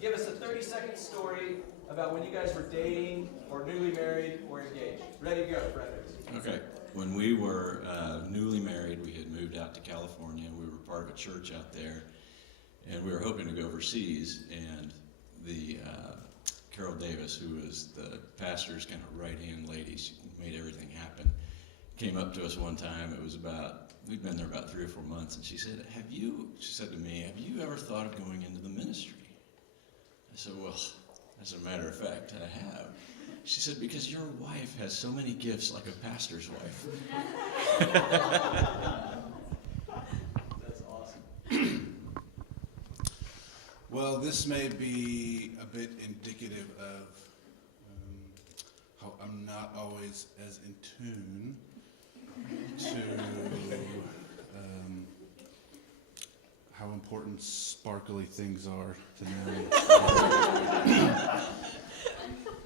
give us a 30-second story about when you guys were dating, or newly married, or engaged. Ready to go, Frederick. Okay. When we were newly married, we had moved out to California. We were part of a church out there, and we were hoping to go overseas. And the Carol Davis, who was the pastor's kind of right-hand lady, she made everything happen, came up to us one time. It was we'd been there about 3 or 4 months, and she said, she said to me, have you ever thought of going into the ministry? I said, well, as a matter of fact, I have. She said, because your wife has so many gifts like a pastor's wife. That's awesome. Well, this may be a bit indicative of how I'm not always as in tune to how important sparkly things are to me.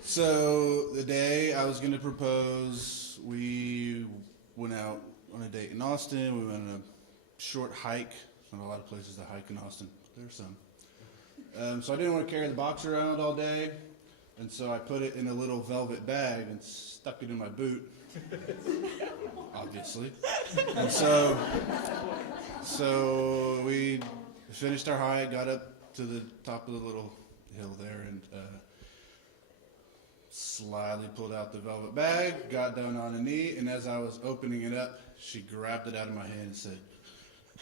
So the day I was going to propose, we went out on a date in Austin. We went on a short hike. There's not a lot of places to hike in Austin, but there's some. So I didn't want to carry the box around all day, and so I put it in a little velvet bag and stuck it in my boot, obviously. And so we finished our hike, got up to the top of the little hill there, and slyly pulled out the velvet bag, got down on a knee, and as I was opening it up, she grabbed it out of my hand and said,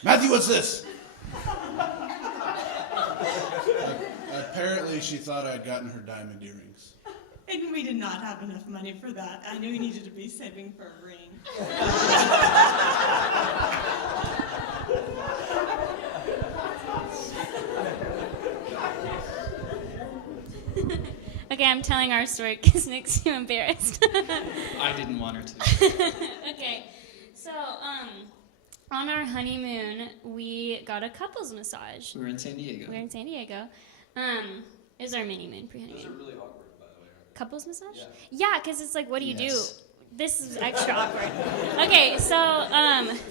"Matthew, what's this?" Apparently, she thought I'd gotten her diamond earrings. And we did not have enough money for that. I knew we needed to be saving for a ring. Okay, I'm telling our story because Nick's too embarrassed. I didn't want her to. Okay, so on our honeymoon, we got a couples massage. We were in San Diego. It was our mini moon pre-honeymoon. Those are really awkward, by the way. Couples massage? Yeah. Yeah, because it's like, what do you Yes. do? This is extra awkward. Okay, so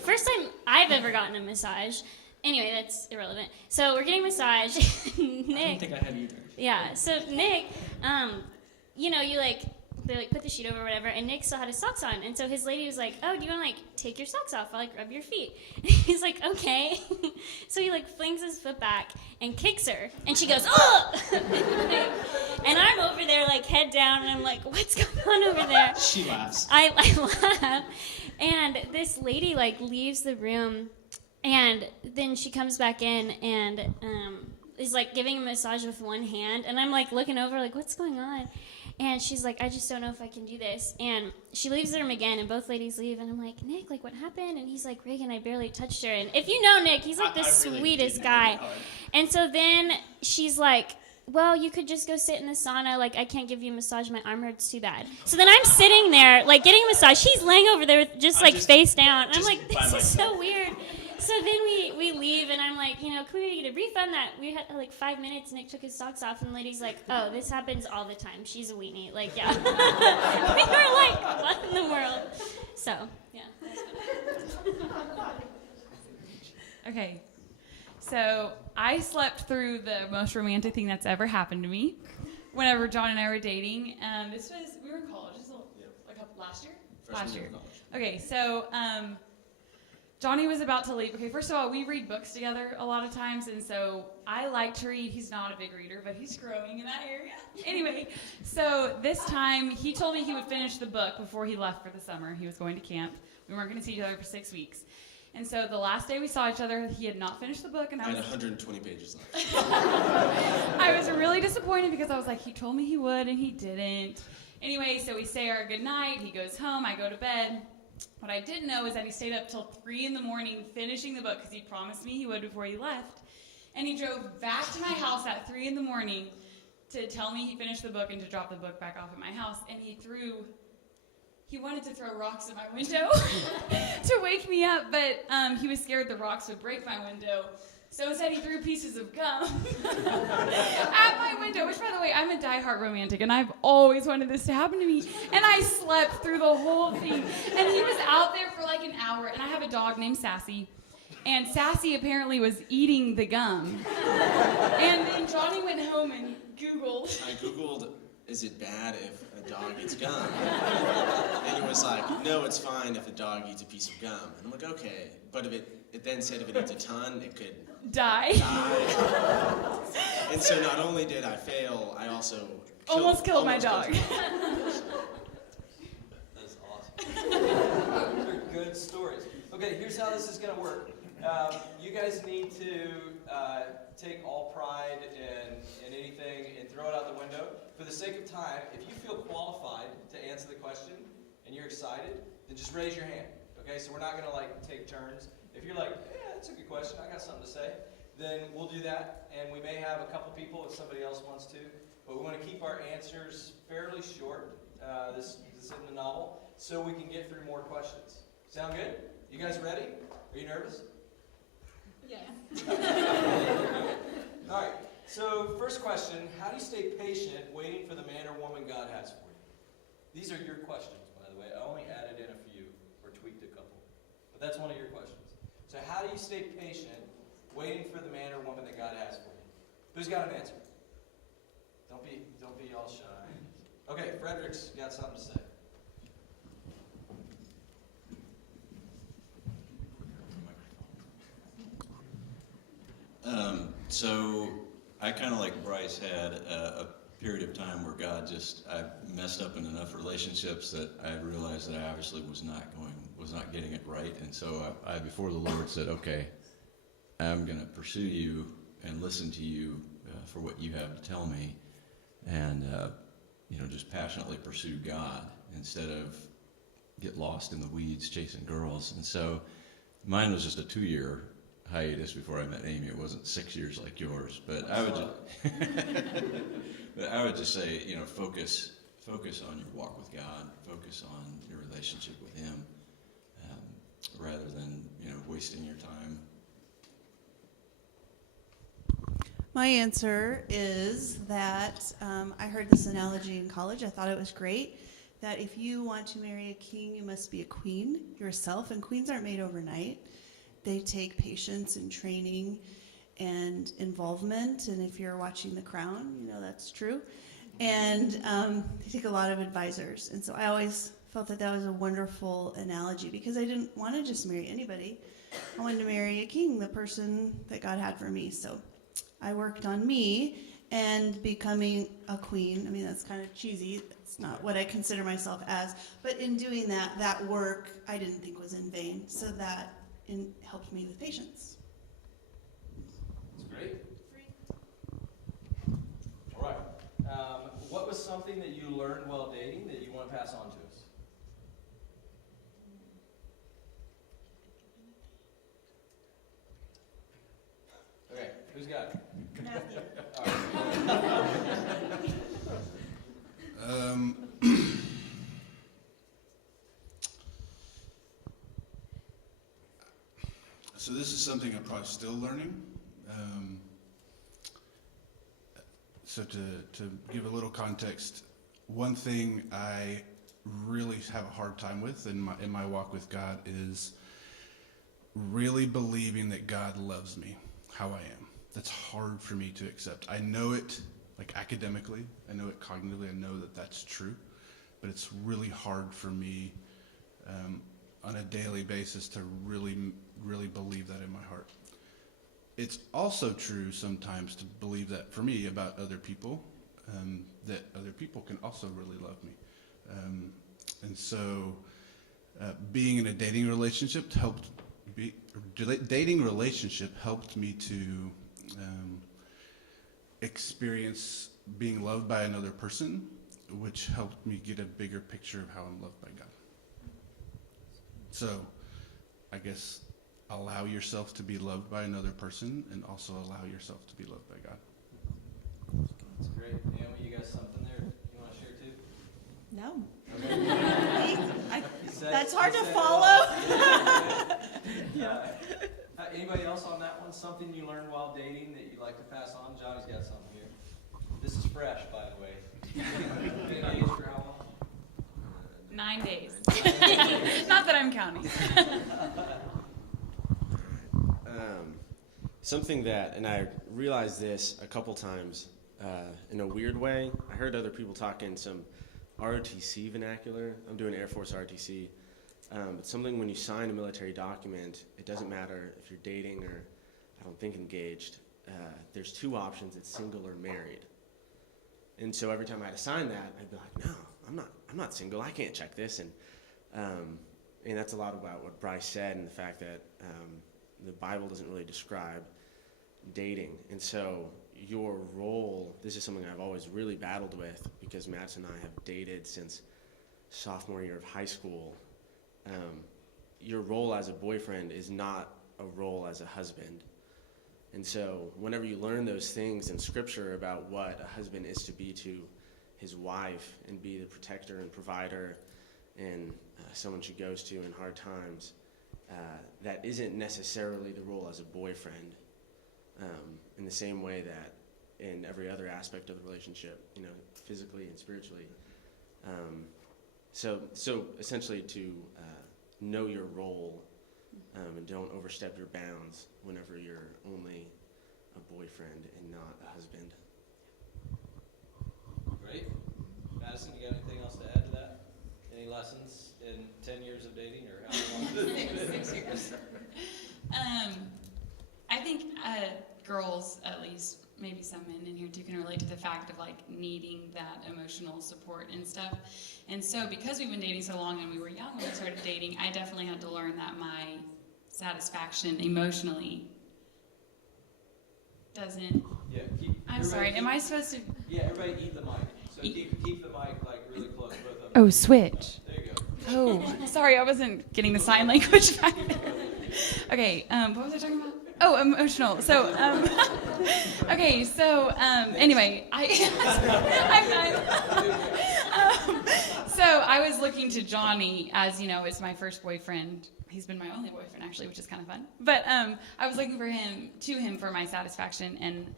first time I've ever gotten a massage. Anyway, that's irrelevant. So we're getting a massage. I don't Nick. think I had either. Yeah, so Nick, they put the sheet over or whatever, and Nick still had his socks on. And so his lady was like, oh, do you want to take your socks off? I'll rub your feet. And he's like, okay. So he flings his foot back and kicks her. And she goes, oh! And I'm over there head down, and I'm like, what's going on over there? She laughs. I laugh. And this lady leaves the room, and then she comes back in and is giving a massage with one hand, and I'm looking over what's going on? And she's like, I just don't know if I can do this. And she leaves the room again, and both ladies leave, and I'm like, Nick, what happened? And he's like, Reagan, I barely touched her. And if you know Nick, he's the I really sweetest didn't guy. know. And so then she's like, well, you could just go sit in the sauna. I can't give you a massage. My arm hurts too bad. So then I'm sitting there, getting a massage. He's laying over there just face down. And I'm like, this is so weird. So then we leave, and I'm like, can we get a refund? That we had 5 minutes. Nick took his socks off, and the lady's like, oh, this happens all the time. She's a weenie. Yeah. We were like, what in the world? So, yeah. Okay, so I slept through the most romantic thing that's ever happened to me whenever John and I were dating. We were in college, last year? Last year. Okay, so Johnny was about to leave. Okay, first of all, we read books together a lot of times, and so I like to read. He's not a big reader, but he's growing in that area. Anyway, so this time he told me he would finish the book before he left for the summer. He was going to camp. We weren't going to see each other for 6 weeks. And so the last day we saw each other, he had not finished the book, and I had was 120 pages left. I was really disappointed because I was like, he told me he would, and he didn't. Anyway, so we say our good night. He goes home. I go to bed. What I didn't know is that he stayed up till 3 a.m. finishing the book because he promised me he would before he left. And he drove back to my house at 3 a.m. to tell me he finished the book and to drop the book back off at my house. And he wanted to throw rocks at my window to wake me up, but he was scared the rocks would break my window. So instead he threw pieces of gum at my window, which, by the way, I'm a diehard romantic, and I've always wanted this to happen to me. And I slept through the whole thing. And he was out there for an hour, and I have a dog named Sassy. And Sassy apparently was eating the gum. And then Johnny went home and Googled. I Googled, is it bad if a dog eats gum? And it was like, no, it's fine if a dog eats a piece of gum. And I'm like, okay. But if it then said if it eats a ton, it could Die. die. And so not only did I fail, I also Almost killed my dog. That is awesome. Those are good stories. Okay, here's how this is going to work. You guys need to take all pride in anything and throw it out the window. For the sake of time, if you feel qualified to answer the question and you're excited, then just raise your hand. Okay, so we're not going to take turns. If you're like, yeah, that's a good question, I got something to say, then we'll do that. And we may have a couple people if somebody else wants to. But we want to keep our answers fairly short. This isn't a novel, so we can get through more questions. Sound good? You guys ready? Are you nervous? Yes. All right. So first question, how do you stay patient waiting for the man or woman God has for you? These are your questions, by the way. I only added in a few or tweaked a couple. But that's one of your questions. So how do you stay patient waiting for the man or woman that God has for you? Who's got an answer? Don't be all shy. Okay, Frederick's got something to say. So I kind of like Bryce had a period of time where I messed up in enough relationships that I realized that I obviously was not getting it right, and so I before the Lord said, okay, I'm going to pursue you and listen to you for what you have to tell me, and just passionately pursue God instead of get lost in the weeds chasing girls. And so mine was just a 2-year hiatus before I met Amy. It wasn't 6 years like yours, but I would just say, focus on your walk with God, focus on your relationship with Him, rather than wasting your time. My answer is that I heard this analogy in college. I thought it was great. That if you want to marry a king, you must be a queen yourself, and queens aren't made overnight. They take patience and training and involvement, and if you're watching The Crown, that's true. And they take a lot of advisors. And so I always felt that was a wonderful analogy because I didn't want to just marry anybody. I wanted to marry a king, the person that God had for me. So I worked on me and becoming a queen. I mean, that's kind of cheesy. It's not what I consider myself as. But in doing that work I didn't think was in vain. So that helped me with patience. That's great. All right. What was something that you learned while dating that you want to pass on to us? Okay, who's got it? Matthew. All right. So this is something I'm probably still learning. So to give a little context, one thing I really have a hard time with in my walk with God is really believing that God loves me how I am. That's hard for me to accept. I know it academically, I know it cognitively, I know that that's true, but it's really hard for me on a daily basis to really believe that in my heart. It's also true sometimes to believe that for me about other people, that other people can also really love me. And so being in a dating relationship helped me to experience being loved by another person, which helped me get a bigger picture of how I'm loved by God. So I guess allow yourself to be loved by another person and also allow yourself to be loved by God. That's great. Naomi, you got something there you want to share too? No. Okay. That's hard to follow. Anybody else on that one? Something you learned while dating that you'd like to pass on? Johnny's got something here. This is fresh, by the way. Been engaged for how long? 9 days. Not that I'm counting. Something that, and I realized this a couple times in a weird way. I heard other people talking some ROTC vernacular. I'm doing Air Force ROTC. But something when you sign a military document, it doesn't matter if you're dating or, I don't think, engaged. There's two options: it's single or married. And so every time I had to sign that, I'd be like, no, I'm not single. I can't check this. And that's a lot about what Bryce said and the fact that the Bible doesn't really describe dating. And so your role, this is something I've always really battled with because Madison and I have dated since sophomore year of high school. Your role as a boyfriend is not a role as a husband. And so whenever you learn those things in Scripture about what a husband is to be to his wife and be the protector and provider and someone she goes to in hard times, that isn't necessarily the role as a boyfriend, in the same way that in every other aspect of the relationship, physically and spiritually. So essentially to know your role and don't overstep your bounds whenever you're only a boyfriend and not a husband. Great. Madison, you got anything else to add to that? Any lessons in 10 years of dating or how long? 6 years. I think girls, at least, maybe some men in here too, can relate to the fact of needing that emotional support and stuff. And so because we've been dating so long and we were young when we started dating, I definitely had to learn that my satisfaction emotionally doesn't. Yeah. I'm sorry. Am I supposed to? Yeah. Everybody eat the mic. So keep the mic really close. Both of them. Oh, switch. There you go. Oh, sorry, I wasn't getting the sign language back then. Okay, what was I talking about? Oh, emotional. So, okay, so anyway, so I was looking to Johnny as, as my first boyfriend. He's been my only boyfriend, actually, which is kind of fun. But I was looking to him for my satisfaction, and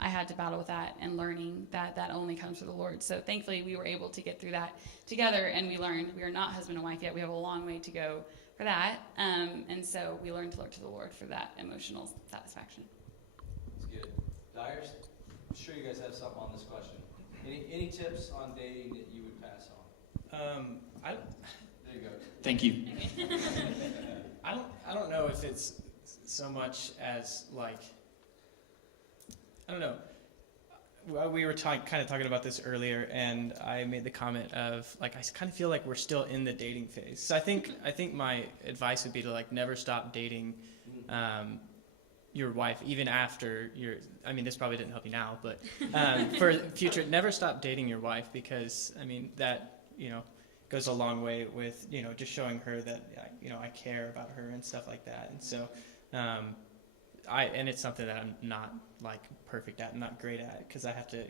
I had to battle with that and learning that only comes from the Lord. So thankfully, we were able to get through that together, and we learned we are not husband and wife yet. We have a long way to go for that, and so we learned to look to the Lord for that emotional satisfaction. That's good. Dyers, I'm sure you guys have something on this question. Any tips on dating that you would pass on? There you go. Thank you. I don't know if it's so much as I don't know. We were kind of talking about this earlier, and I made the comment of I kind of feel like we're still in the dating phase. So I think my advice would be to never stop dating your wife, even after this probably didn't help you now, but for future, never stop dating your wife, because that goes a long way with just showing her that I care about her and stuff like that. And so and it's something that I'm not perfect at and not great at, because I have to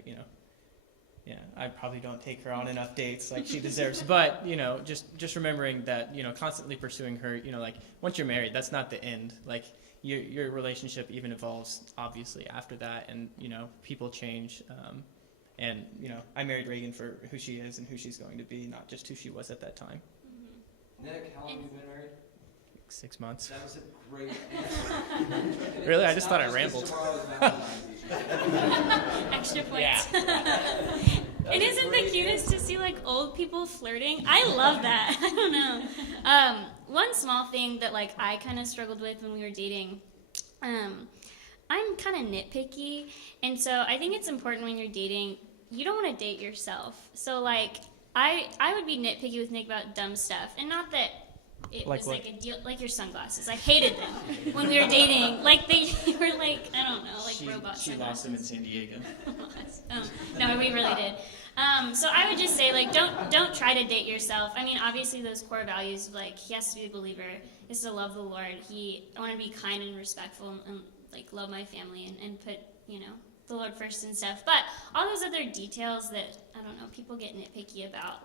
I probably don't take her on enough dates like she deserves. But just remembering that constantly pursuing her. Once you're married, that's not the end. Your relationship even evolves obviously after that, and people change. And I married Reagan for who she is and who she's going to be, not just who she was at that time. Nick, how long have you been married? 6 months. That was a great answer. Really? I just thought I rambled. Tomorrow is Valentine's Day. Extra points. Yeah. It isn't the cutest to see old people flirting. I love that. I don't know. One small thing that I kind of struggled with when we were dating. I'm kind of nitpicky, and so I think it's important when you're dating. You don't want to date yourself. So I would be nitpicky with Nick about dumb stuff, and not that it was what? a deal, your sunglasses. I hated them when we were dating. They were I don't know, robot She sunglasses. lost them in San Diego. No, we really did. So I would just say, don't try to date yourself. Obviously those core values of he has to be a believer, is to love the Lord. I want to be kind and respectful and love my family and put the Lord first and stuff. But all those other details that I don't know, people get nitpicky about.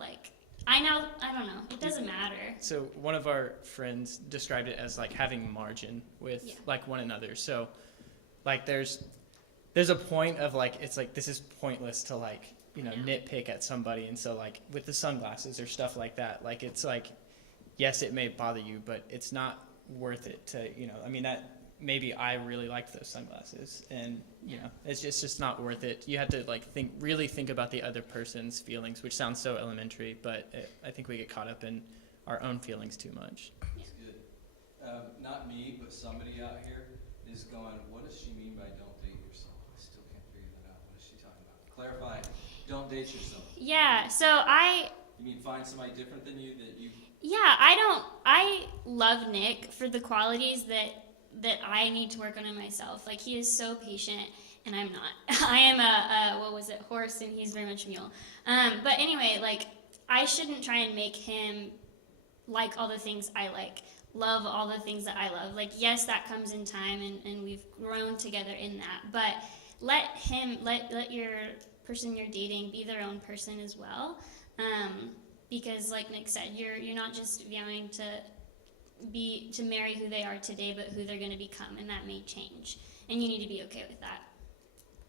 I don't know. It doesn't matter. So one of our friends described it as having margin with one another. So there's a point of it's this is pointless to nitpick at somebody. And so with the sunglasses or stuff like that, it's yes, it may bother you, but it's not worth it to that maybe I really liked those sunglasses, and it's just not worth it. You have to like really think about the other person's feelings, which sounds so elementary, but I think we get caught up in our own feelings too much. That's good. Not me, but somebody out here is going, what does she mean by don't date yourself? I still can't figure that out. What is she talking about? Clarify. Don't date yourself. Yeah, so You mean find somebody different than you that you... Yeah, I love Nick for the qualities that I need to work on in myself. Like, he is so patient, and I'm not. I am a horse, and he's very much a mule. But anyway, like, I shouldn't try and make him like all the things I like, love all the things that I love. Like, yes, that comes in time, and we've grown together in that. But let your person you're dating be their own person as well. Because like Nick said, you're not just vowing to marry who they are today, but who they're going to become, and that may change, and you need to be okay with that.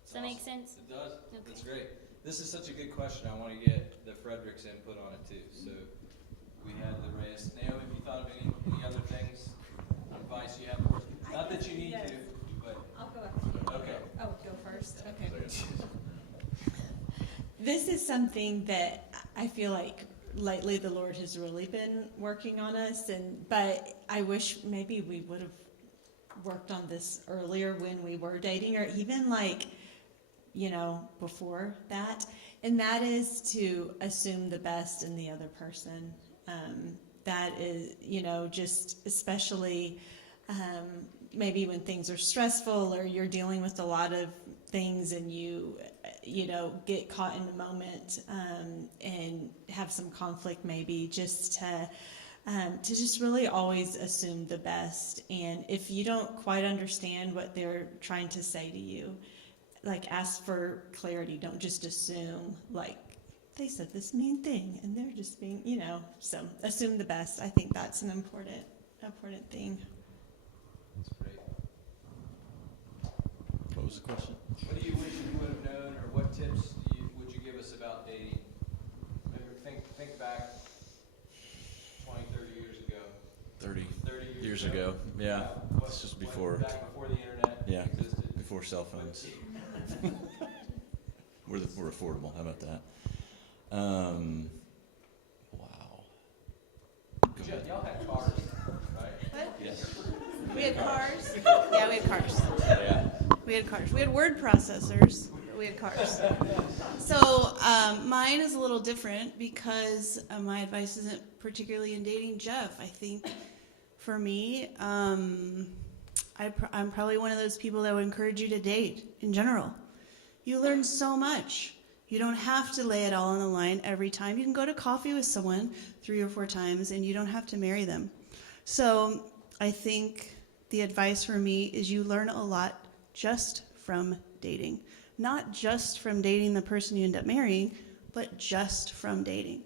Does that make sense? It does. Okay. That's great. This is such a good question. I want to get the Frederick's input on it too. So we had the Reyes. Naomi, have you thought of any other things, advice you have for us? Not that you need to, but I'll go after you. okay. Oh, go first? Okay. This is something that I feel like lately the Lord has really been working on us, but I wish maybe we would have worked on this earlier when we were dating, or even like, before that. And that is to assume the best in the other person. That is, just especially maybe when things are stressful or you're dealing with a lot of things and you get caught in the moment and have some conflict, maybe just to just really always assume the best. And if you don't quite understand what they're trying to say to you, like, ask for clarity. Don't just assume, like, they said this mean thing and they're just being, so assume the best. I think that's an important thing. That's great. What was the question? What do you wish you would have known, or what tips would you give us about dating? Maybe think back 20, 30 years ago. 30 30 years ago. Yeah. This was before. Back before the internet Yeah. existed. Before cell phones. We're affordable. How about that? Wow. Y'all had cars, right? What? Yes. We had cars. Yeah, we had cars. Yeah. We had cars. We had word processors. But we had cars. So mine is a little different because my advice isn't particularly in dating Jeff. I think for me, I'm probably one of those people that would encourage you to date in general. You learn so much. You don't have to lay it all on the line every time. You can go to coffee with someone 3 or 4 times and you don't have to marry them. So I think the advice for me is you learn a lot just from dating. Not just from dating the person you end up marrying, but just from dating.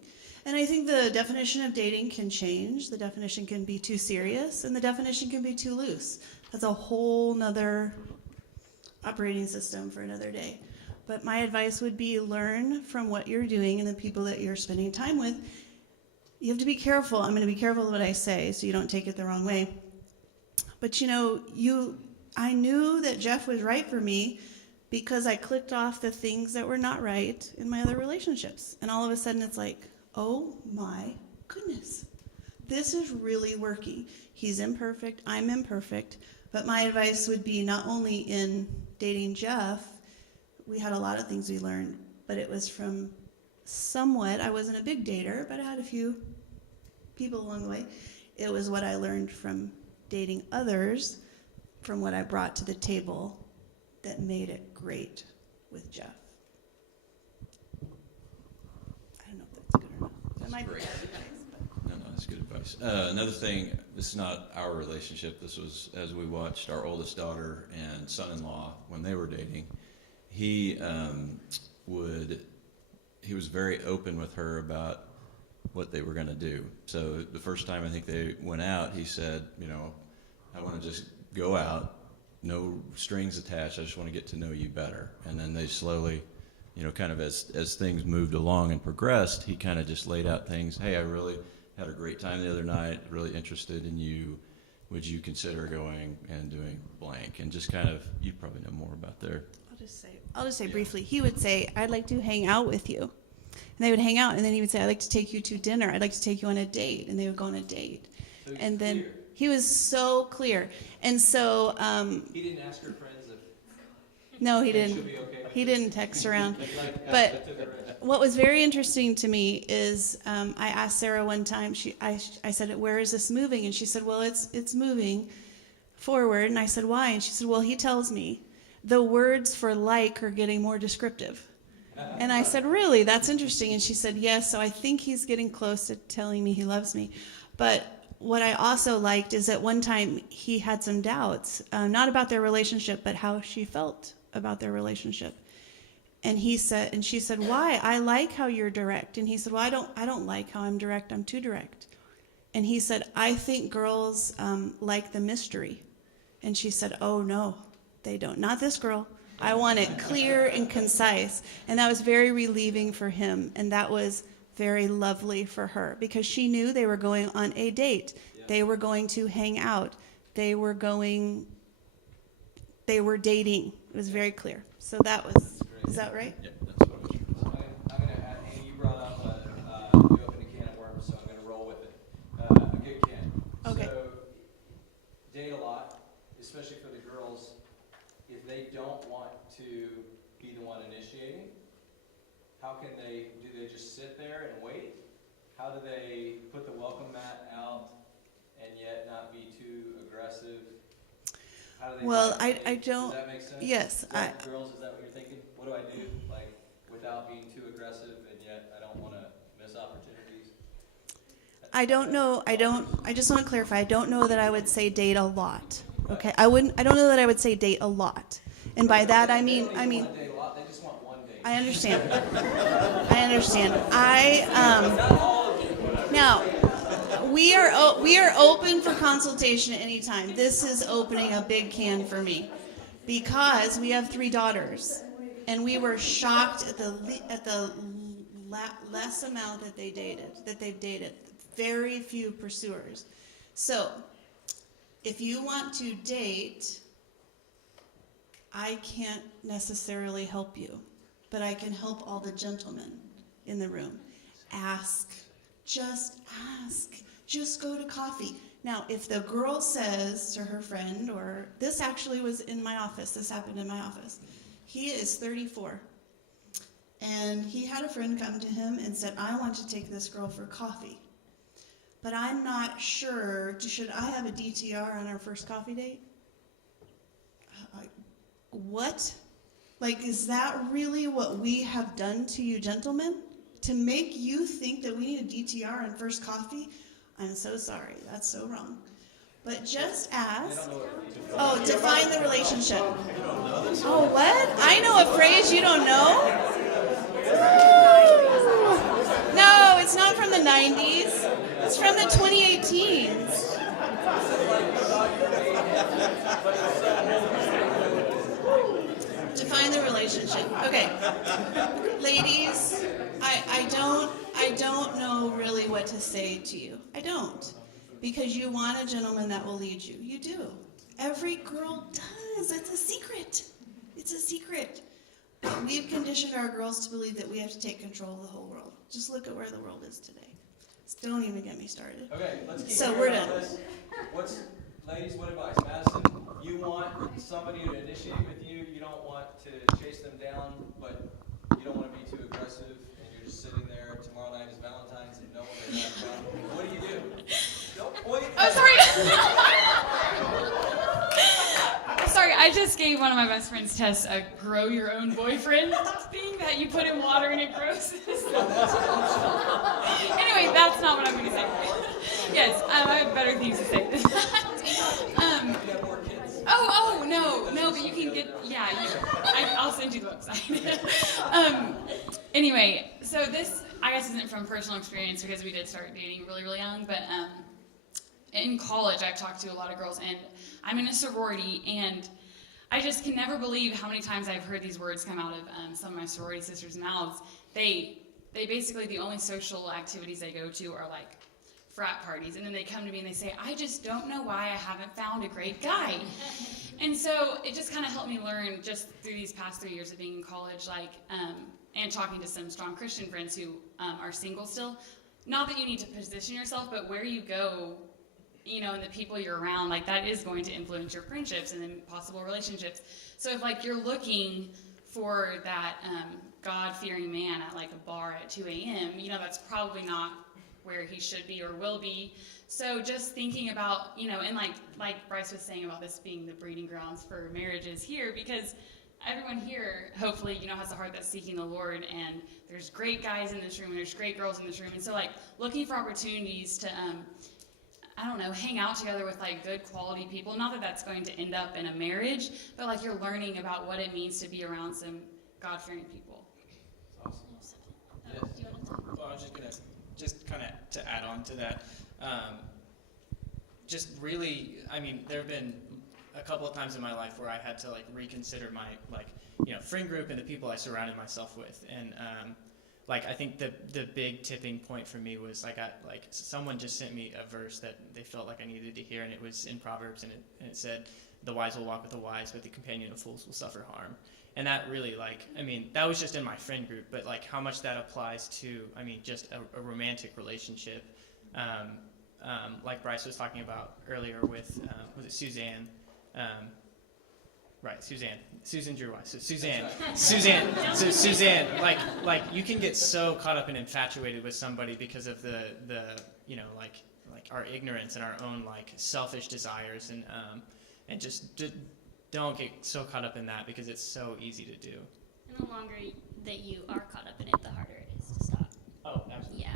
And I think the definition of dating can change. The definition can be too serious, and the definition can be too loose. That's a whole nother operating system for another day. But my advice would be learn from what you're doing and the people that you're spending time with. You have to be careful. I'm going to be careful of what I say so you don't take it the wrong way. But I knew that Jeff was right for me because I clicked off the things that were not right in my other relationships. And all of a sudden it's like, oh my goodness, this is really working. He's imperfect, I'm imperfect. But my advice would be not only in dating Jeff, we had a lot of things we learned, but it was from somewhat, I wasn't a big dater, but I had a few people along the way. It was what I learned from dating others, from what I brought to the table that made it great with Jeff. I don't know if that's good or not. That might be bad advice, but. No, that's good advice. Another thing, this is not our relationship. This was as we watched our oldest daughter and son-in-law when they were dating. He was very open with her about what they were going to do. So the first time I think they went out, he said, I want to just go out, no strings attached. I just want to get to know you better. And then they slowly, kind of as things moved along and progressed, he kind of just laid out things. Hey, I really had a great time the other night, really interested in you, would you consider going and doing blank? And just kind of, you probably know more about their. I'll just say Yeah. briefly. He would say, "I'd like to hang out with you," and they would hang out, and then he would say, "I'd like to take you to dinner. I'd like to take you on a date," and they would go on a date. So he's And then clear. he was so clear, and so He didn't ask her friends if no, he she'll didn't. be okay with He it? didn't text around. Like, But- I took a risk. What was very interesting to me is I asked Sarah one time. I said, "Where is this moving?" And she said, "Well, it's moving forward." And I said, "Why?" And she said, "Well, he tells me the words for like are getting more descriptive." And I said, "Really? That's interesting." And she said, "Yes. So I think he's getting close to telling me he loves me." But what I also liked is at one time he had some doubts, not about their relationship, but how she felt about their relationship. And she said, "Why? I like how you're direct." And he said, "Well, I don't like how I'm direct. I'm too direct." And he said, "I think girls like the mystery." And she said, "Oh no, they don't. Not this girl. I want it clear and concise." And that was very relieving for him, and that was very lovely for her because she knew they were going on a date. Yeah. They were going to hang out. They were dating. It was very clear. So that was, is that right? Yeah, that's what I was trying to say. So I'm going to add, and you brought up, you opened a can of worms, so I'm going to roll with it. A good can. Okay. So, date a lot, especially for the girls. If they don't want to be the one initiating, how can they, do they just sit there and wait? How do they put the welcome mat out and yet not be too aggressive? How do they Well, find a I date? don't- Does that make sense? yes, Is that, girls, is that what you're thinking? What do I do, like, without being too aggressive and yet I don't want to miss opportunities? I don't know. I just want to clarify. I don't know that I would say date a lot. Okay. I don't know that I would say date a lot. And by that I mean, They don't even want to date a lot, they just want one date. I understand. I understand. Now, we are open for consultation at any time. This is opening a big can for me because we have 3 daughters, and we were shocked at the less amount that they've dated. Very few pursuers. So, if you want to date, I can't necessarily help you, but I can help all the gentlemen in the room. Ask. Just ask. Just go to coffee. Now, if the girl says to her friend, or this actually was in my office, this happened in my office. He is 34. And he had a friend come to him and said, "I want to take this girl for coffee. But I'm not sure, should I have a DTR on our first coffee date?" What? Like, is that really what we have done to you gentlemen? To make you think that we need a DTR on first coffee? I'm so sorry. That's so wrong. But just ask. Oh, define the relationship. Oh, what? I know a phrase you don't know? No, it's not from the 90s. It's from the 2018s. Define the relationship. Okay. Ladies, I don't know really what to say to you. I don't. Because you want a gentleman that will lead you. You do. Every girl does. It's a secret. It's a secret. We've conditioned our girls to believe that we have to take control of the whole world. Just look at where the world is today. Don't even get me started. Okay, let's keep So going we're on done. this. Ladies, what advice? Madison, you want somebody to initiate with you. You don't want to chase them down, but you don't want to be too aggressive, and you're just sitting there. Tomorrow night is Valentine's, and no one is having fun. What do you do? Don't point. Oh, sorry. Sorry, I just gave one of my best friends, Tess, a grow your own boyfriend thing that you put in water and it grows. Anyway, that's not what I'm going to say. Yes, I have better things to say than that. No, but you can get, I'll send you the website. Anyway, so this, I guess, isn't from personal experience because we did start dating really, really young, but in college, I've talked to a lot of girls, and I'm in a sorority, and I just can never believe how many times I've heard these words come out of some of my sorority sisters' mouths. They basically, the only social activities they go to are like frat parties, and then they come to me and they say, I just don't know why I haven't found a great guy. And so it just kind of helped me learn just through these past 3 years of being in college, like, and talking to some strong Christian friends who are single still. Not that you need to position yourself, but where you go, you know, and the people you're around, like, that is going to influence your friendships and then possible relationships. So if, like, you're looking for that God-fearing man at, like, a bar at 2 a.m., you know, that's probably not where he should be or will be. So just thinking about, you know, and like Bryce was saying about this being the breeding grounds for marriages here, because everyone here, hopefully, you know, has a heart that's seeking the Lord, and there's great guys in this room, and there's great girls in this room, and so, like, looking for opportunities to, I don't know, hang out together with, like, good quality people. Not that that's going to end up in a marriage, but, like, you're learning about what it means to be around some God-fearing people. Awesome. Do you want to talk? Well, I was just kind of to add on to that. Just really, I mean, there have been a couple of times in my life where I had to, like, reconsider my, like, you know, friend group and the people I surrounded myself with. And like, I think the big tipping point for me was someone just sent me a verse that they felt like I needed to hear, and it was in Proverbs, and it said, "The wise will walk with the wise, but the companion of fools will suffer harm." And that really, like, I mean, that was just in my friend group, but, like, how much that applies to, I mean, just a romantic relationship. Like Bryce was talking about earlier with, was it Suzanne? Right, Suzanne. Susan's your wife. So Suzanne. Suzanne. So Suzanne, like you can get so caught up and infatuated with somebody because of the you know, like our ignorance and our own, like, selfish desires, and just don't get so caught up in that, because it's so easy to do. And the longer that you are caught up in it, the harder it is to stop. Oh, absolutely. Yeah.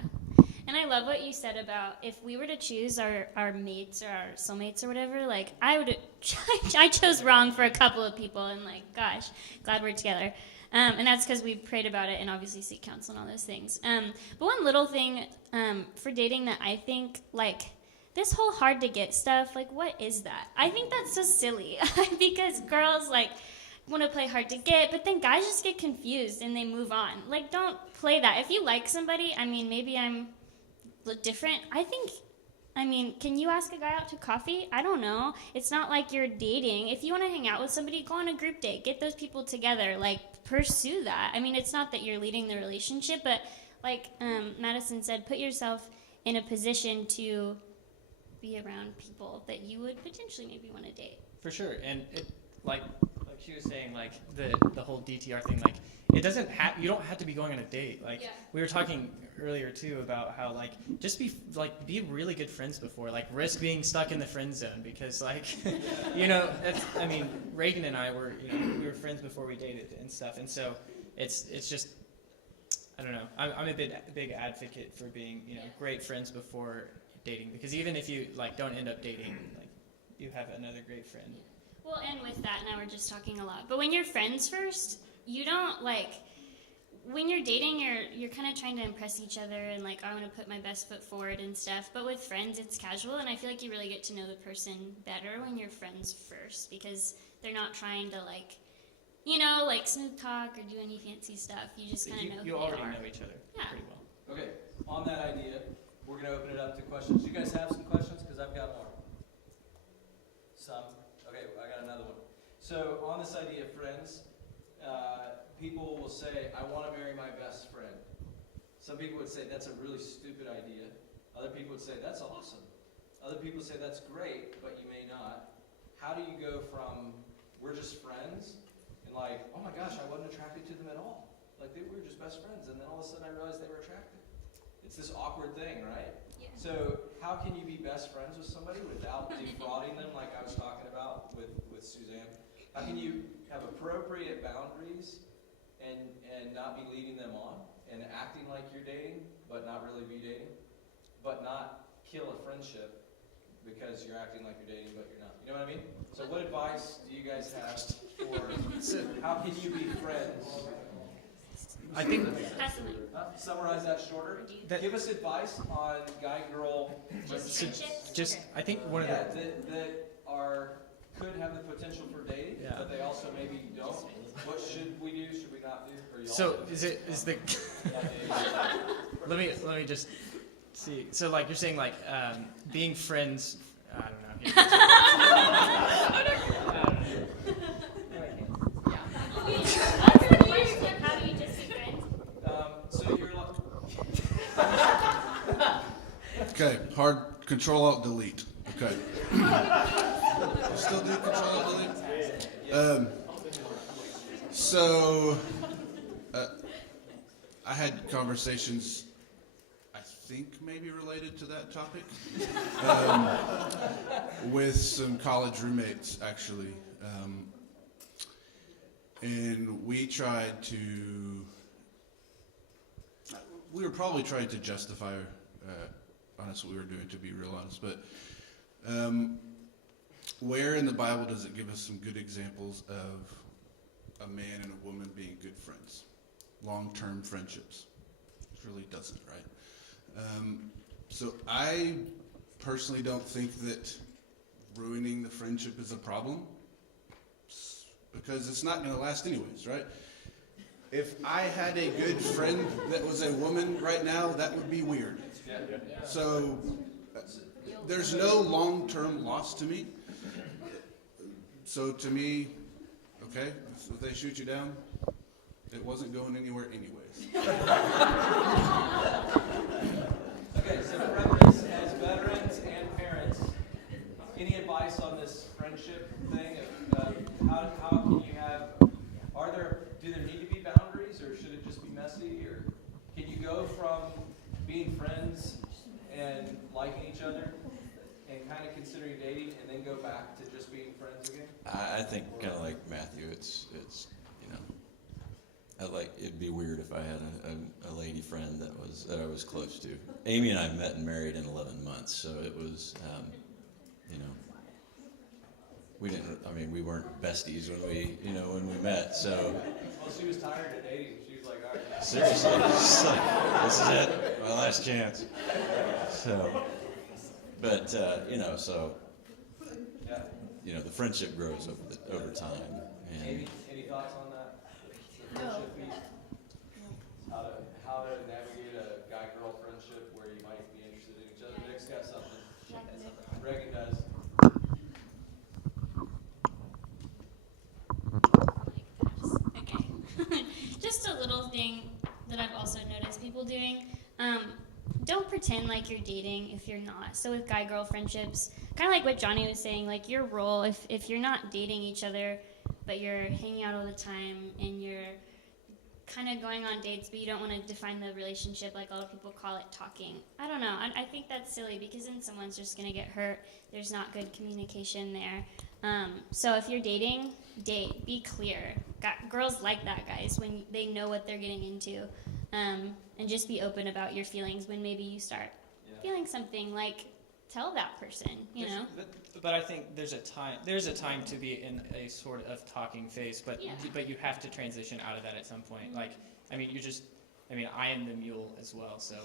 And I love what you said about if we were to choose our mates or our soulmates or whatever, like, I chose wrong for a couple of people, and, like, gosh, glad we're together. And that's because we prayed about it and obviously seek counsel and all those things. But one little thing for dating that I think, like, this whole hard to get stuff, like, what is that? I think that's so silly because girls, like, want to play hard to get, but then guys just get confused and they move on. Like, don't play that. If you like somebody, I mean, maybe I'm different. I mean, can you ask a guy out to coffee? I don't know. It's not like you're dating. If you want to hang out with somebody, go on a group date. Get those people together. Like, pursue that. I mean, it's not that you're leading the relationship, but like Madison said, put yourself in a position to be around people that you would potentially maybe want to date. For sure. And it, like she was saying, like, the whole DTR thing, like, it doesn't have, you don't have to be going on a date. Like, we were talking earlier too about how, like, just be really good friends before, like, risk being stuck in the friend zone, because, like, you know, I mean, Reagan and I were, you know, we were friends before we dated and stuff, and so it's just, I don't know, I'm a big advocate for being, you know, great friends before dating, because even if you, like, don't end up dating, like, you have another great friend. Well, and with that, now we're just talking a lot, but when you're friends first, you don't, like, when you're dating, you're kind of trying to impress each other and, like, I want to put my best foot forward and stuff. But with friends, it's casual, and I feel like you really get to know the person better when you're friends first, because they're not trying to, like, you know, like, smooth talk or do any fancy stuff. You just kind of know who You they already are. know each other pretty well. Okay, on that idea, we're going to open it up to questions. You guys have some questions? Because I've got more. Some? Okay, I got another one. So on this idea of friends, people will say, I want to marry my best friend. Some people would say, that's a really stupid idea. Other people would say, that's awesome. Other people say, that's great, but you may not. How do you go from, we're just friends, and like, oh my gosh, I wasn't attracted to them at all. Like, we were just best friends, and then all of a sudden I realized they were attractive. It's this awkward thing, right? Yeah. So how can you be best friends with somebody without defrauding them, like I was talking about with Suzanne? How can you have appropriate boundaries and not be leading them on, and acting like you're dating, but not really be dating, but not kill a friendship because you're acting like you're dating, but you're not? You know what I mean? So what advice do you guys have for how can you be friends? I think Summarize that shorter. Give us advice on guy-girl friendships. just Okay. I think one of the that could have the potential for dating, Yeah. but they also maybe don't. What should we do? Should we not do? Or y'all so do? is the Yeah, let me just see. So like you're saying like being friends. I don't know. How do you just be friends? So you're like, Okay, hard Control Alt Delete. Okay. Still do Control Alt Delete. So I had conversations, I think maybe related to that topic, with some college roommates actually, and we were probably trying to justify honest what we were doing, to be real honest, but where in the Bible does it give us some good examples of a man and a woman being good friends, long-term friendships? It really doesn't, right? So I personally don't think that ruining the friendship is a problem, because it's not going to last anyways, right? If I had a good friend that was a woman right now, that would be weird. So there's no long-term loss to me. So to me, okay, if they shoot you down, it wasn't going anywhere anyways. okay, so brothers, as veterans and parents, any advice on this friendship thing? How can you have, do there need to be boundaries, or should it just be messy, or can you go from being friends and liking each other and kind of considering dating and then go back to just being friends again? I think kind of like Matthew, it's it'd be weird if I had a lady friend that I was close to. Amy and I met and married in 11 months, so it was, we weren't besties when we met, so. Well, she was tired of dating. She was like, all right. Seriously, it's like, this is it, my last chance. So, but, the friendship grows over time. And Amy, any thoughts on that? The friendship piece? How to navigate a guy-girl friendship where you might be interested in each other. Nick's got something. Reagan does. Okay. Just a little thing that I've also noticed people doing. Don't pretend like you're dating if you're not. So with guy-girl friendships, kind of like what Johnny was saying, like your role, if you're not dating each other, but you're hanging out all the time and you're kind of going on dates, but you don't want to define the relationship like a lot of people call it talking. I don't know. I think that's silly because then someone's just going to get hurt. There's not good communication there. So if you're dating, date. Be clear. Girls like that, guys, when they know what they're getting into. And just be open about your feelings when maybe you start feeling something. Like, tell that person, you know? But I think there's a time to be in a sort of talking phase, but you have to transition out of that at some point. Like, I am the mule as well, so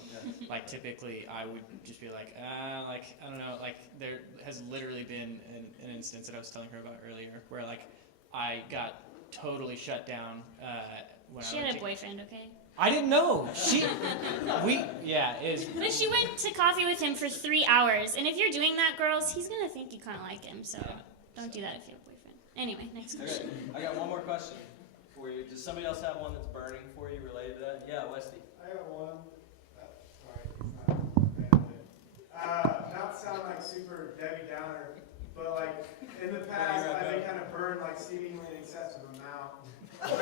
like typically I would just be like, I don't know, like there has literally been an instance that I was telling her about earlier where like I got totally shut down when She had a boyfriend, okay? I didn't know. But she went to coffee with him for 3 hours, and if you're doing that, girls, he's gonna think you kind of like him. So don't do that if you have a boyfriend. Anyway, next question. Okay, I got one more question for you. Does somebody else have one that's burning for you related to that? Yeah, Westy. I got one. Not to sound like super Debbie Downer, but like in the past I've been kind of burned like seemingly an excessive amount. So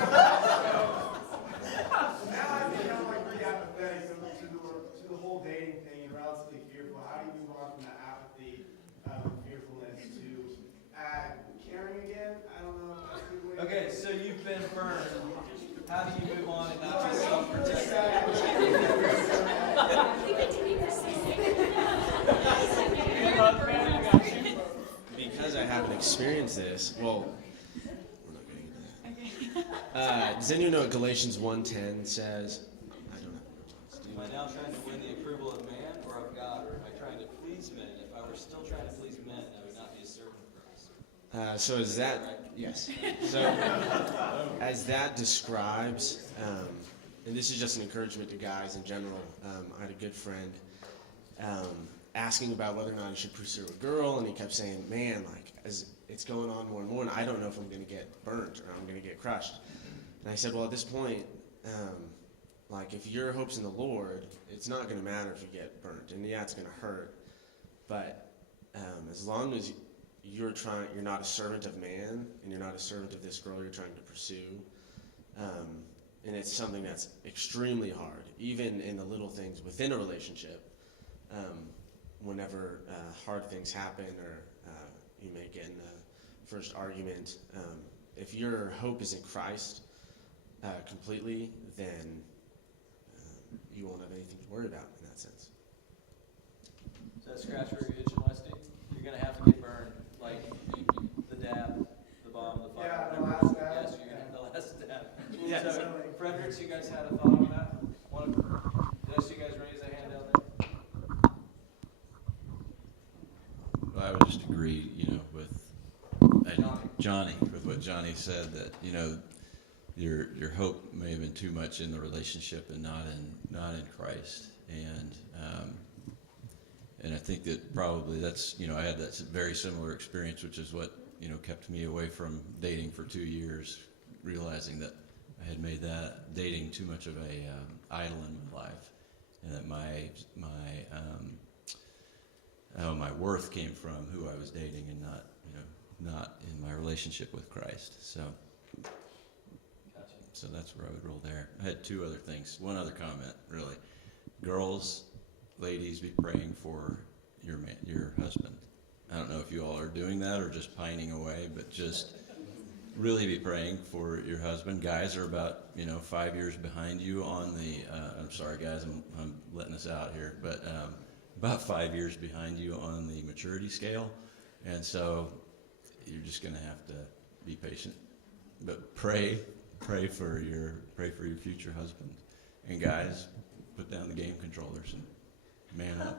now I've become like pretty apathetic to the whole dating thing and relatively fearful. How do you move on from that apathy and fearfulness to caring again? I don't know if that's a good way. Okay, so you've been burned. How do you move on and not be self-protected? Because I haven't experienced this, well, we're not going to get that. Does anyone know what Galatians 1:10 says? I don't know. Am I now trying to win the approval of man or of God, or am I trying to please men? If I were still trying to please men, I would not be a servant of Christ. So is that, yes. So as that describes, and this is just an encouragement to guys in general, I had a good friend asking about whether or not he should pursue a girl, and he kept saying, man, like, as it's going on more and more, and I don't know if I'm going to get burnt or I'm going to get crushed. And I said, well, at this point, like, if your hope's in the Lord, it's not going to matter if you get burnt. And yeah, it's going to hurt. But as long as you're not a servant of man, and you're not a servant of this girl you're trying to pursue, and it's something that's extremely hard, even in the little things within a relationship, whenever hard things happen, or you may get in a first argument, if your hope is in Christ completely, then you won't have anything to worry about in that sense. Does that scratch where you're itching, Westy? You're going to have to get burned, like the dab, the bomb, the fire. Yeah, the last dab. Yes, you're going to have the last dab. Yeah. So, Fredericks, you guys had a thought on that? Did I see you guys raise a hand down there? Well, I would just agree, with Johnny, with what Johnny said, that, your hope may have been too much in the relationship and not in Christ. And I think that probably that's, I had that very similar experience, which is what, kept me away from dating for 2 years, realizing that I had made that dating too much of a idol in my life, and that my worth came from who I was dating, and not in my relationship with Christ. So that's where I would roll there. I had two other things. One other comment, really. Girls, ladies, be praying for your husband. I don't know if you all are doing that or just pining away, but just really be praying for your husband. Guys are about 5 years behind you on the. I'm sorry, guys, I'm letting us out here, but about 5 years behind you on the maturity scale, and so you're just going to have to be patient, but pray for your future husband. And guys, put down the game controllers and man up.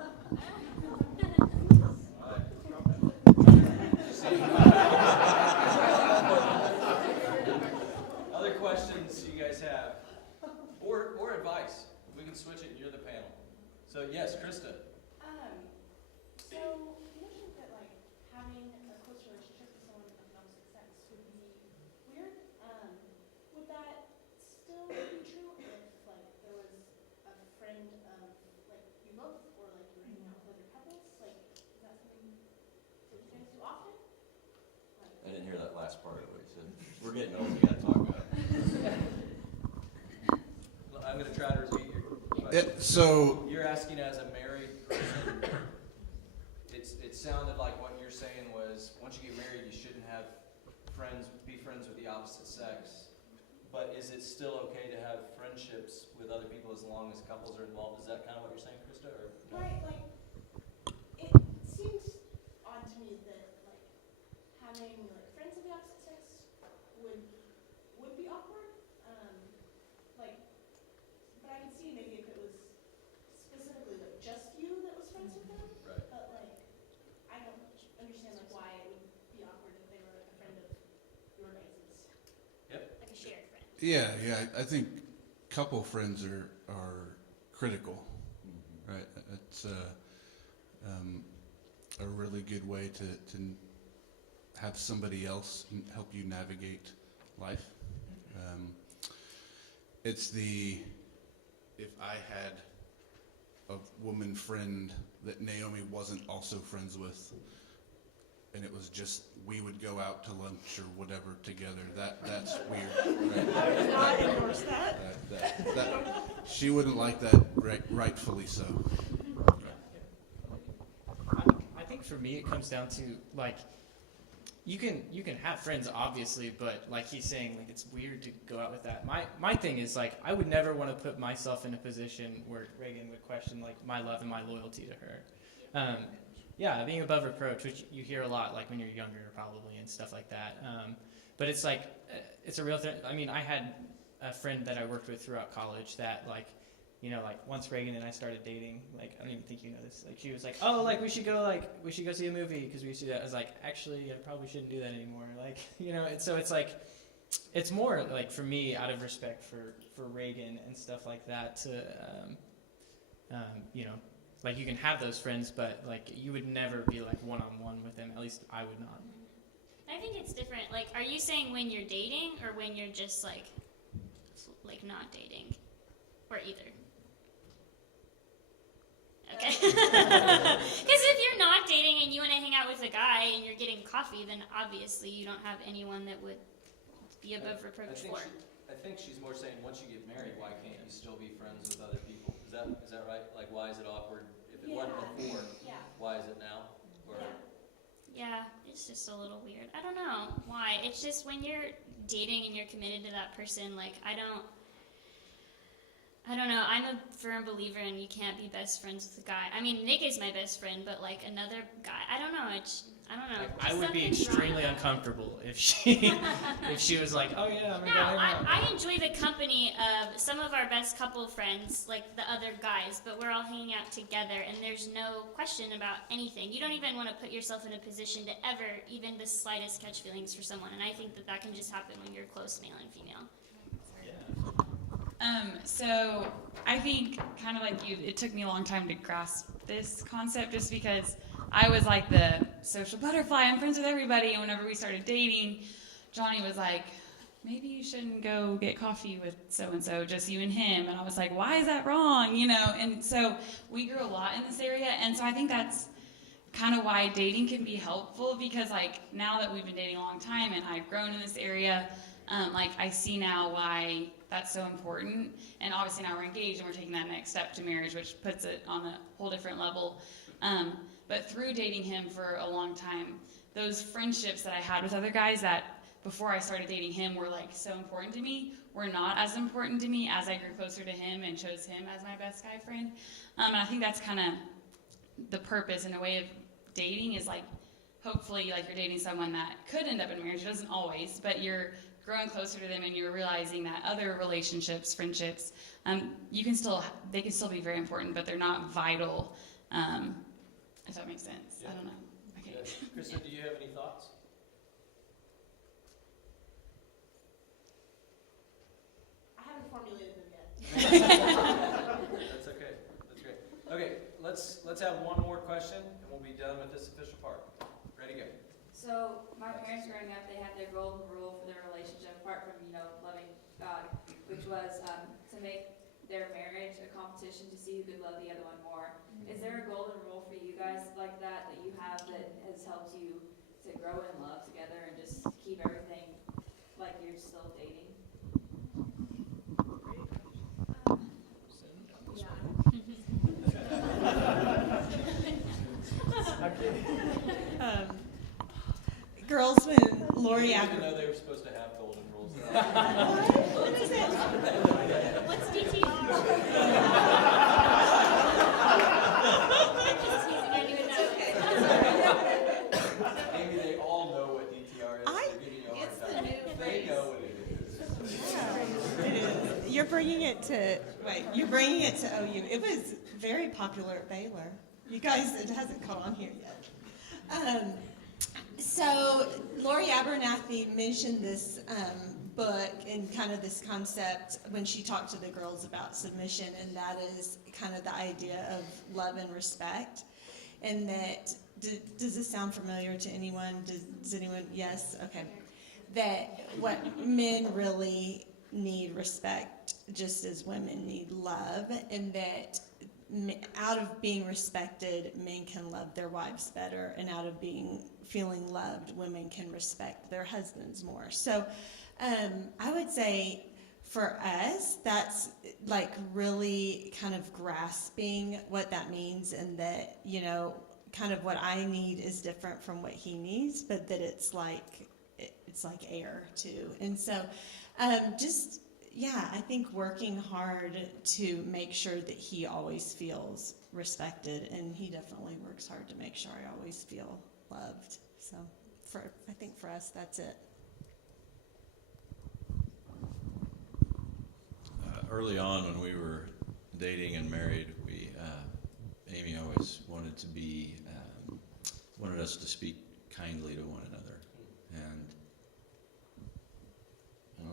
Other questions you guys have? Or advice? We can switch it and you're the panel. So yes, Krista. So you mentioned that like having a close relationship with someone of the opposite sex would be weird. Would that still be true if like there was a friend of like you both, or like you were hanging out with other couples? Like, is that something that you guys do often? Like, I didn't hear that last part of what you said. We're getting old. We got to talk about it. I'm going to try to repeat your question. So You're asking as a married person. It sounded like what you're saying was once you get married, you shouldn't be friends with the opposite sex. But is it still okay to have friendships with other people as long as couples are involved? Is that kind of what you're saying, Krista? Or no? right, like it seems odd to me that like having like friends of the opposite sex would be awkward. Like, but I could see maybe if it was specifically like just you that was friends with them. Right. But like, I don't understand like why it would be awkward if they were like a friend of your guys's. Like a shared friend. yeah, I think couple friends are critical, right? It's a really good way to have somebody else help you navigate life. If I had a woman friend that Naomi wasn't also friends with, and it was just we would go out to lunch or whatever together, that's weird. Right? I would not endorse that. That she wouldn't like that, rightfully so. I think for me it comes down to like you can have friends obviously, but like he's saying, like it's weird to go out with that. My thing is like I would never want to put myself in a position where Reagan would question like my love and my loyalty to her. Yeah, being above reproach, which you hear a lot like when you're younger probably and stuff like that. But it's like it's a real thing. I mean, I had a friend that I worked with throughout college that like once Reagan and I started dating, like I don't even think you know this, like she was like, oh, like we should go see a movie because we used to do that. I was like, actually, I probably shouldn't do that anymore. Like, so it's like, it's more like for me out of respect for Reagan and stuff like that to, like you can have those friends, but like you would never be like one-on-one with them. At least I would not. I think it's different. Like, are you saying when you're dating or when you're just like not dating, or either? Okay. Because if you're not dating and you want to hang out with a guy and you're getting coffee, then obviously you don't have anyone that would be above reproach for. I think she's more saying once you get married, why can't you still be friends with other people? Is that right? Like, why is it awkward? If it wasn't before, why is it now? Or, Yeah, it's just a little weird. I don't know why. It's just when you're dating and you're committed to that person, like, I don't know. I'm a firm believer in you can't be best friends with a guy. I mean, Nick is my best friend, but like another guy, I don't know. I don't know. I would be extremely uncomfortable if she was like, oh yeah, I'm gonna go hang out. I enjoy the company of some of our best couple friends, like the other guys, but we're all hanging out together, and there's no question about anything. You don't even want to put yourself in a position to ever, even the slightest, catch feelings for someone, and I think that can just happen when you're close, male and female. So I think kind of like you, it took me a long time to grasp this concept just because I was like the social butterfly. I'm friends with everybody. And whenever we started dating, Johnny was like, maybe you shouldn't go get coffee with so-and-so, just you and him. And I was like, why is that wrong? You know, and so we grew a lot in this area. And so I think that's kind of why dating can be helpful, because like now that we've been dating a long time and I've grown in this area, like I see now why that's so important. And obviously now we're engaged and we're taking that next step to marriage, which puts it on a whole different level. But through dating him for a long time, those friendships that I had with other guys that before I started dating him were like so important to me were not as important to me as I grew closer to him and chose him as my best guy friend. And I think that's kind of the purpose in a way of dating, is like hopefully like you're dating someone that could end up in marriage. It doesn't always, but you're growing closer to them and you're realizing that other relationships, friendships, they can still be very important, but they're not vital. If that makes sense. Yeah. I don't know. Okay. yeah. Kristen, do you have any thoughts? I haven't formulated them yet. That's okay. That's great. Okay, let's have one more question and we'll be done with this official part. Ready, go. So my parents growing up, they had their golden rule for their relationship, apart from, loving God, which was to make their marriage a competition to see who could love the other one more. Is there a golden rule for you guys like that you have that has helped you to grow in love together and just keep everything like you're still dating? Girls, when Lori I asked, didn't know they were supposed to have golden rules. what is it? What's DTR? I'm just teasing. I knew that. Maybe they all know what DTR is. They're giving you a hard time. They know what it is. Yeah, it is. You're bringing it to OU. It was very popular at Baylor. You guys, it hasn't caught on here yet. So Lori Abernathy mentioned this book and kind of this concept when she talked to the girls about submission, and that is kind of the idea of love and respect. And that, does this sound familiar to anyone? Does anyone? Yes? Okay. That what men really need respect just as women need love, and that out of being respected, men can love their wives better, and out of feeling loved, women can respect their husbands more. So I would say for us, that's like really kind of grasping what that means, and that, kind of what I need is different from what he needs, but that it's like air too. And so I think working hard to make sure that he always feels respected, and he definitely works hard to make sure I always feel loved. So I think for us, that's it. Early on when we were dating and married, Amy always wanted us to speak kindly to one another. And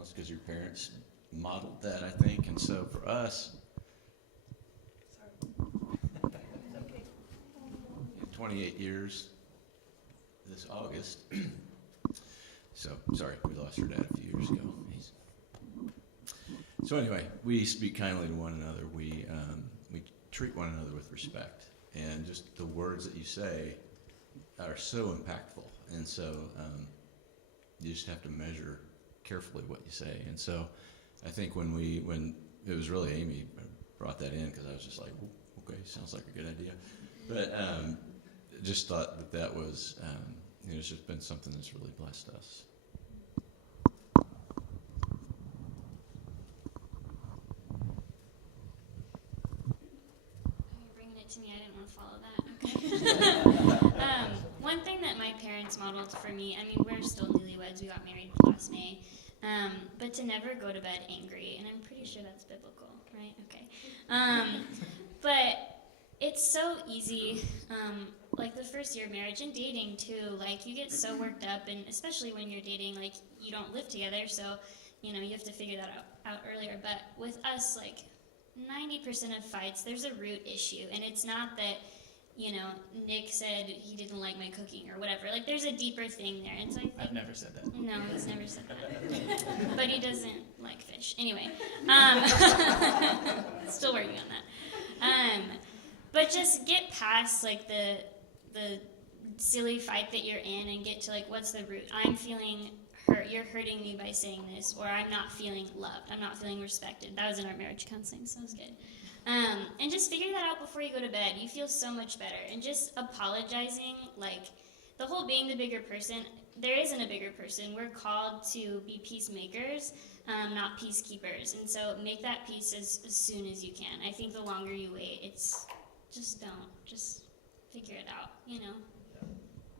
it's because your parents modeled that, I think. And so for us, 28 years this August. So, sorry, we lost her dad a few years ago. So anyway, we speak kindly to one another. We treat one another with respect. And just the words that you say are so impactful. And so you just have to measure carefully what you say. And so I think when it was really Amy brought that in, because I was just like, okay, sounds like a good idea. But just thought that was, it's just been something that's really blessed us. You're bringing it to me. I didn't want to follow that. Okay. One thing that my parents modeled for me, I mean, we're still newlyweds. We got married last May. But to never go to bed angry, and I'm pretty sure that's biblical, right? Okay. But it's so easy, like the first year of marriage and dating too, like you get so worked up, and especially when you're dating, like you don't live together, so, you have to figure that out earlier. But with us, like 90% of fights, there's a root issue, and it's not that, Nick said he didn't like my cooking or whatever. Like, there's a deeper thing there. And so I've never said that. No, he's never said that. But he doesn't like fish. Anyway. Still working on that. But just get past, like, the silly fight that you're in and get to, like, what's the root? I'm feeling hurt. You're hurting me by saying this. Or I'm not feeling loved. I'm not feeling respected. That was in our marriage counseling, so it was good. And just figure that out before you go to bed. You feel so much better. And just apologizing, like, the whole being the bigger person, there isn't a bigger person. We're called to be peacemakers, not peacekeepers. And so make that peace as soon as you can. I think the longer you wait, it's just figure it out,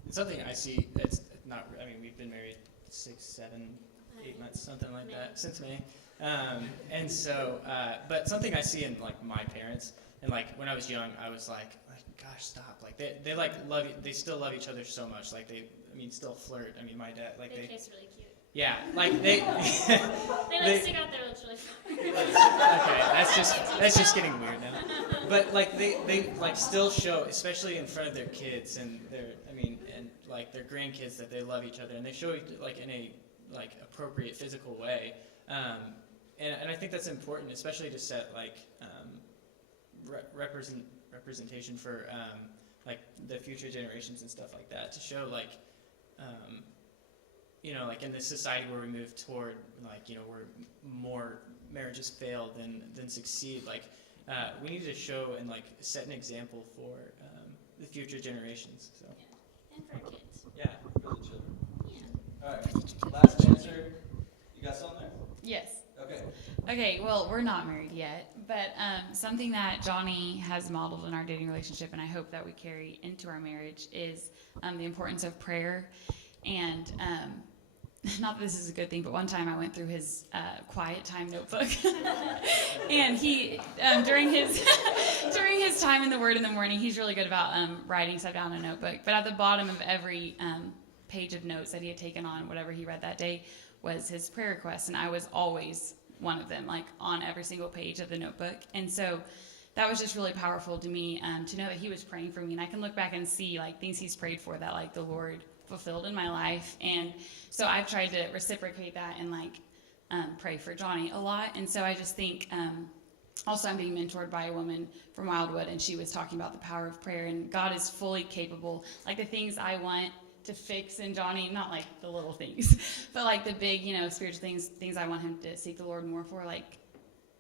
It's something I see, it's not, I mean, we've been married 6, 7, 8 months, something like that, since May. And so, but something I see in, like, my parents, and, like, when I was young, I was like, gosh, stop. Like, they like, love, they still love each other so much. Like, still flirt. I mean, my dad, like, they kiss really cute. Yeah, like, they stick out their lips really far. Okay, that's just getting weird now. But, like, they like, still show, especially in front of their kids and like, their grandkids, that they love each other. And they show it, like, in a, like, appropriate physical way. And I think that's important, especially to set, like, representation for, like, the future generations and stuff like that, to show, like, like, in this society where we move toward, like, where more marriages fail than succeed, like, we need to show and, like, set an example for the future generations. So. Yeah. And for our kids. Yeah. For the children. Yeah. All right. Last answer. You got something there? Yes. Okay. Okay, well, we're not married yet, but something that Johnny has modeled in our dating relationship, and I hope that we carry into our marriage, is the importance of prayer. And not that this is a good thing, but one time I went through his quiet time notebook, and he during his time in the Word in the morning, he's really good about writing stuff down in a notebook. But at the bottom of every page of notes that he had taken on whatever he read that day was his prayer requests, and I was always one of them, like, on every single page of the notebook. And so that was just really powerful to me, to know that he was praying for me, and I can look back and see, like, things he's prayed for that, like, the Lord fulfilled in my life. And so I've tried to reciprocate that and, like, pray for Johnny a lot. And so I just think, also I'm being mentored by a woman from Wildwood, and she was talking about the power of prayer, and God is fully capable. Like, the things I want to fix in Johnny, not like the little things, but like the big, spiritual things I want him to seek the Lord more for, like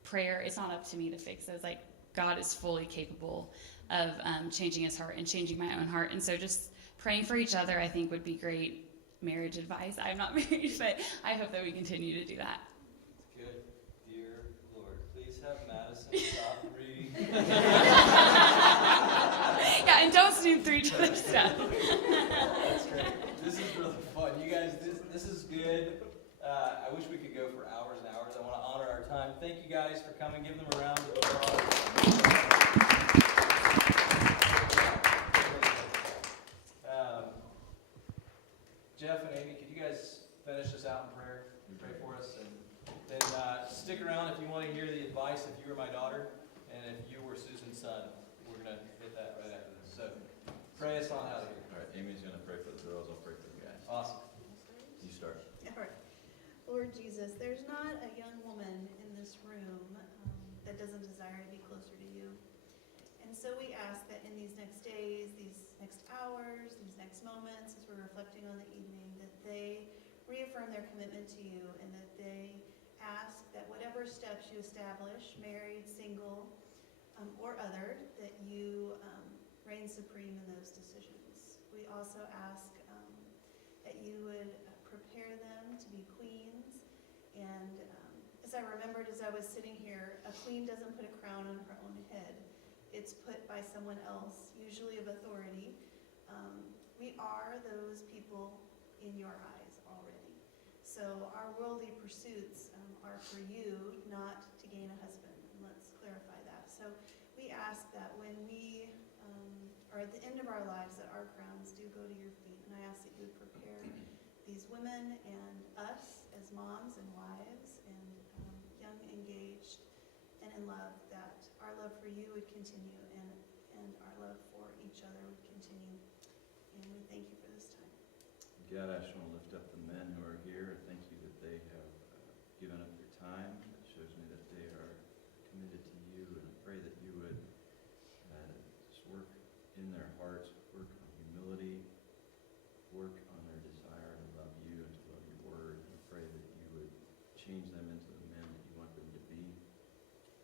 prayer. It's not up to me to fix those. Like, God is fully capable of changing his heart and changing my own heart. And so just praying for each other, I think, would be great marriage advice. I'm not married, but I hope that we continue to do that. Good. Dear Lord, please have Madison stop reading. Yeah, and don't snoop through each other's stuff. That's great. This is really fun. You guys, this is good. I wish we could go for hours and hours. I want to honor our time. Thank you guys for coming. Give them a round of applause. Jeff and Amy, could you guys finish us out in prayer? Pray for us. And then stick around if you want to hear the advice if you were my daughter and if you were Susan's son. We're going to hit that right after this. So Pray us on out of here. All right, Amy's going to pray for the girls. I'll pray for the guys. Awesome. You start. All right. Lord Jesus, there's not a young woman in this room that doesn't desire to be closer to you. And so we ask that in these next days, these next hours, these next moments, as we're reflecting on the evening, that they reaffirm their commitment to you and that they ask that whatever steps you establish, married, single, or other, that you reign supreme in those decisions. We also ask that you would prepare them to be queens. And as I remembered as I was sitting here, a queen doesn't put a crown on her own head. It's put by someone else, usually of authority. We are those people in your eyes already. So our worldly pursuits are for you, not to gain a husband. And let's clarify that. So we ask that when we are at the end of our lives, that our crowns do go to your feet. And I ask that you would prepare these women and us as moms and wives and young, engaged, and in love, that our love for you would continue and our love for each other would continue. And we thank you for this time. God, I just want to lift up the men who are here. Thank you that they have given up their time. It shows me that they are committed to you, and I pray that you would just work in their hearts, work on humility, work on their desire to love you and to love your word. I pray that you would change them into the men that you want them to be.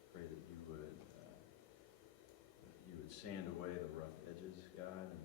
Pray that you would sand away the rough edges, God, and